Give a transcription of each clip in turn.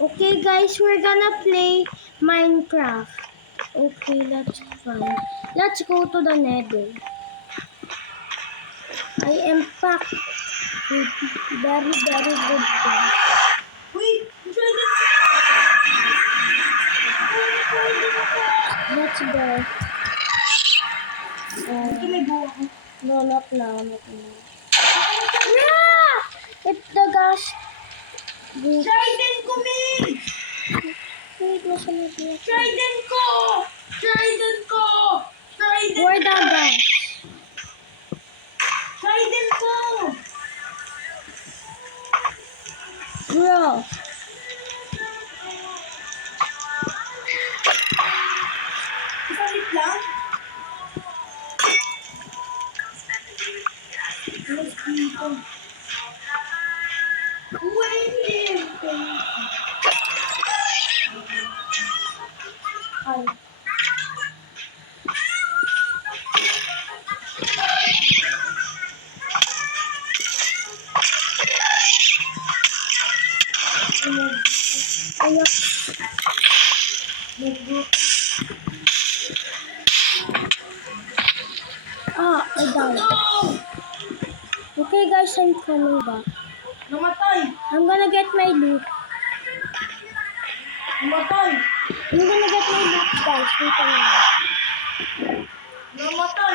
Okay guys, we're gonna play Minecraft. Okay, that's fine. Let's go to the nether. I am packed with very good things. Wait, Let's go. ito may buwa ko. No, not now, not now. Yeah! It's the gas. Trident ko, Min! Wait, masunod niya. Trident ko! Trident ko! Trident Where the gas? Trident ko! Bro. Isalit lang? Let's go. Wait! Ay. Ayaw. I died. No! Okay guys, I'm coming back. Namatay! I'm gonna get my loot. Namatay! I'm gonna get my loot guys. Wait a minute. Namatay!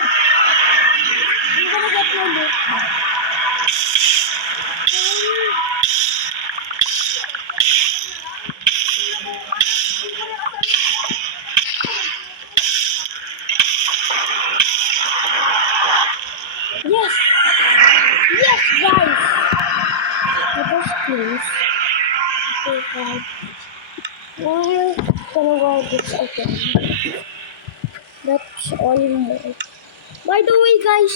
I'm gonna get my loot back. Yes! Yes, guys! That was close. Okay, guys. We're gonna wear this again. That's all more. By the way, guys,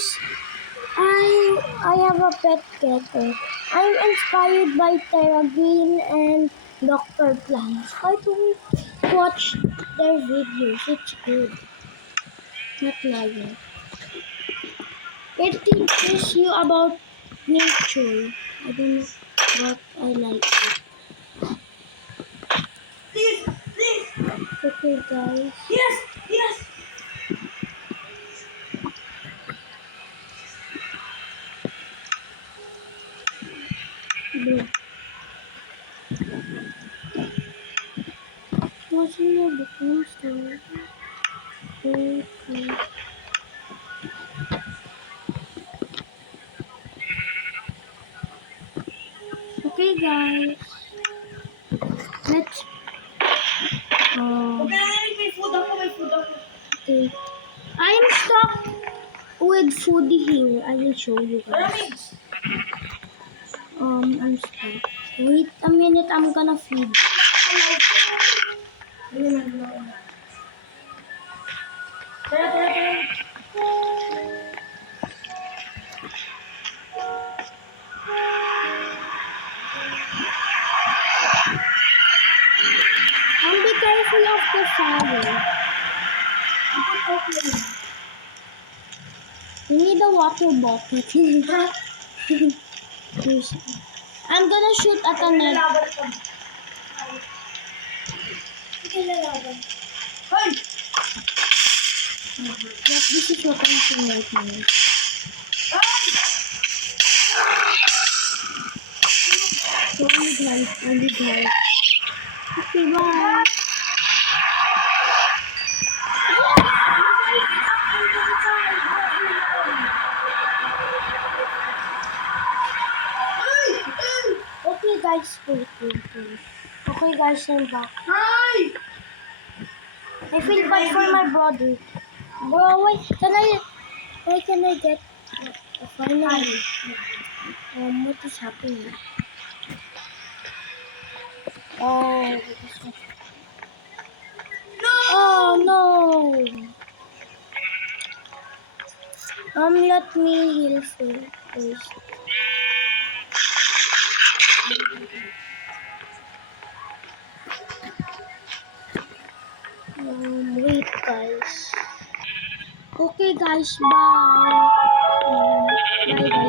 I have a pet getter. I'm inspired by Terra Green and Dr. Plants. By the way, watch their videos. It's good. Not lying. It teaches you about nature. I don't know what I like it. Please! Please! Okay, guys. Yes! Yes! Blue. Watching your become story. Okay. Okay, guys. Let's. Okay, may food ako, may food ako. Okay. I'm stuck with food here. I will show you guys. Maraming. I'm stuck. Wait a minute. I'm gonna feed. Tara, tara, tara. And be careful of the fire. You need a water bucket. I'm gonna shoot at a net. Lalaban ka. Sige, lalaban. Hoy! Yep, this is what I'm doing right now. Ay! So I need help. Okay, bye. Ay! Ay! Okay, guys, wait. Okay, guys, I'm back. Ay! I feel bad for my brother. Bro, why can I get finally? What is happening? Oh, No! oh no! Let me heal first. Wait, guys. Okay, guys, bye. Bye, guys.